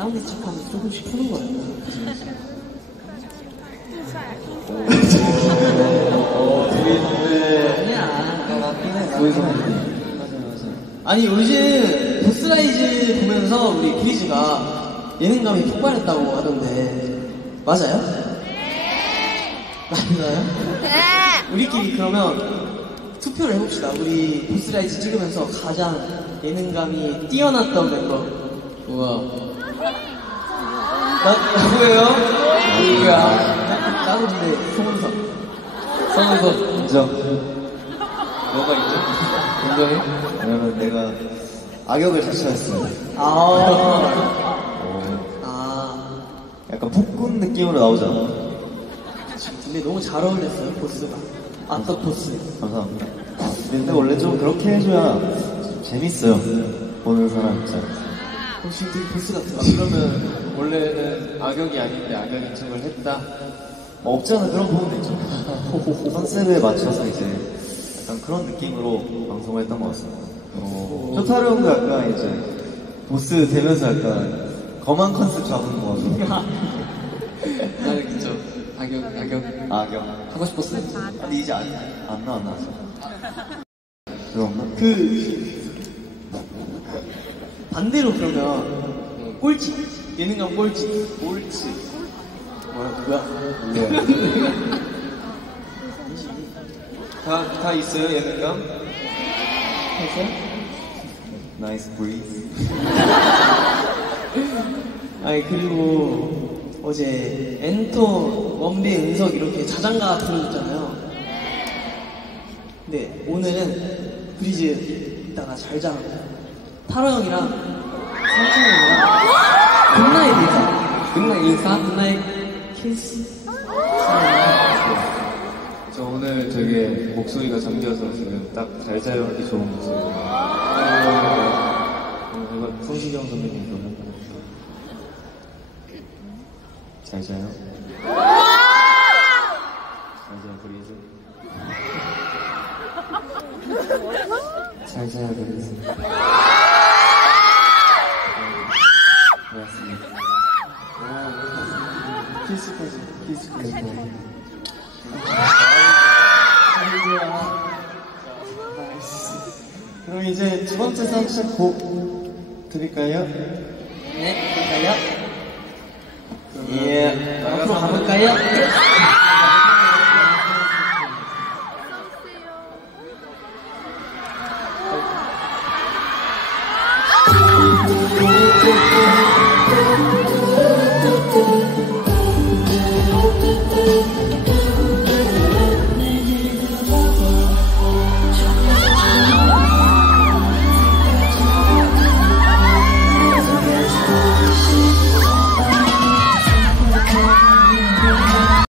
사운드 체크하면서 조금씩 푸는 거예요. 아니 요즘 보스라이즈 보면서 우리 브리즈가 예능감이 폭발했다고 하던데 맞아요? 맞나요? 우리끼리 그러면 투표를 해봅시다. 우리 보스라이즈 찍으면서 가장 예능감이 뛰어났던 멤버. 우와. 누구예요? 누구야? 나도 근데 송은석. 인정. 뭐가 있죠? 인정해? 왜냐면 내가 악역을 자처했어. 약간 폭군 느낌으로 나오잖아. 근데 너무 잘 어울렸어요, 보스가. 아까 보스. 감사합니다. 근데 원래 좀 그렇게 해줘야 재밌어요. 보는 사람 입장에서. 지금 되게 보스 같아. 그러면 원래는 악역이 아닌데 악역인 척을 했다? 없잖아, 그런 부분도 있죠. 컨셉에 맞춰서 이제 약간 그런 느낌으로 방송을 했던 것 같습니다. 쇼타루 형도 약간 이제 보스 되면서 약간 거만 컨셉 잡은 것 같아요. 나는 그쵸. 악역. 악역. 하고 싶었어요. 근데 이제 안 나왔나? 그런가? 반대로 그러면 꼴찌. 예능감 꼴찌. 뭐야? 다 있어요, 예능감? 했어요? 나이스 브리즈. 아니 그리고 어제 엔토, 원빈, 은석 이렇게 자장가 불러줬잖아요. 근데 오늘은 브리즈 이따가 잘 자라고 타로 형이랑 삼촌 형이랑 굿나잇 키스. 저 오늘 되게 목소리가 잠겨서 지금 딱 잘 자요 하기 좋은 목소리예요. 이거 성시경 선배님 노래. 잘 자요? 잘 자요, 브리즈. 잘 자요, 브리즈. 고맙습니다. 키스까지. 그럼 이제 두 번째 사운드샷 곡 드릴까요? 네, 갈까요? 예. 앞으로 가볼까요?